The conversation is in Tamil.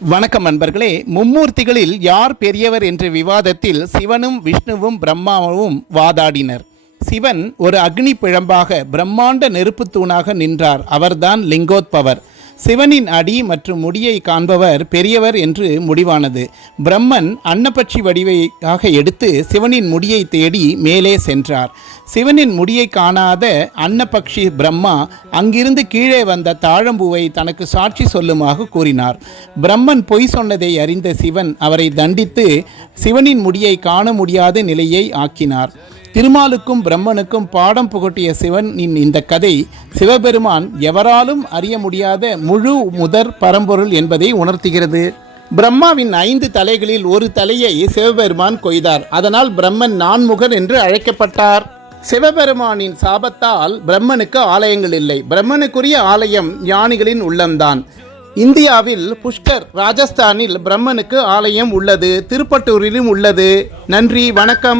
வணக்கம் நண்பர்களே. மும்மூர்த்திகளில் யார் பெரியவர் என்ற விவாதத்தில் சிவனும் விஷ்ணுவும் பிரம்மாவும் வாதாடினர். சிவன் ஒரு அக்னி பிழம்பாக பிரம்மாண்ட நெருப்பு தூணாக நின்றார். அவர்தான் லிங்கோத்பவர். சிவனின் அடி மற்றும் முடியை காண்பவர் பெரியவர் என்று முடிவானது. பிரம்மன் அன்னப்பட்சி வடிவையாக எடுத்து சிவனின் முடியை தேடி மேலே சென்றார். சிவனின் முடியை காணாத அன்னபக்ஷி பிரம்மா அங்கிருந்து கீழே வந்த தாழம்பூவை தனக்கு சாட்சி சொல்லுமாக கூறினார். பிரம்மன் பொய் சொன்னதை அறிந்த சிவன் அவரை தண்டித்து சிவனின் முடியை காண முடியாத நிலையை ஆக்கினார். திருமாலுக்கும் பிரம்மனுக்கும் பாடம் புகட்டிய சிவனின் இந்த கதை சிவபெருமான் எவராலும் அறிய முடியாத முழு முதற் பரம்பொருள் என்பதை உணர்த்துகிறது. பிரம்மாவின் 5 தலைகளில் ஒரு தலையை சிவபெருமான் கொய்தார். அதனால் பிரம்மன் நான்முகர் என்று அழைக்கப்பட்டார். சிவபெருமானின் சாபத்தால் பிரம்மனுக்கு ஆலயங்கள் இல்லை. பிரம்மனுக்குரிய ஆலயம் ஞானிகளின் உள்ளம்தான். இந்தியாவில் புஷ்கர், ராஜஸ்தானில் பிரம்மனுக்கு ஆலயம் உள்ளது. திருப்பட்டூரிலும் உள்ளது. நன்றி, வணக்கம்.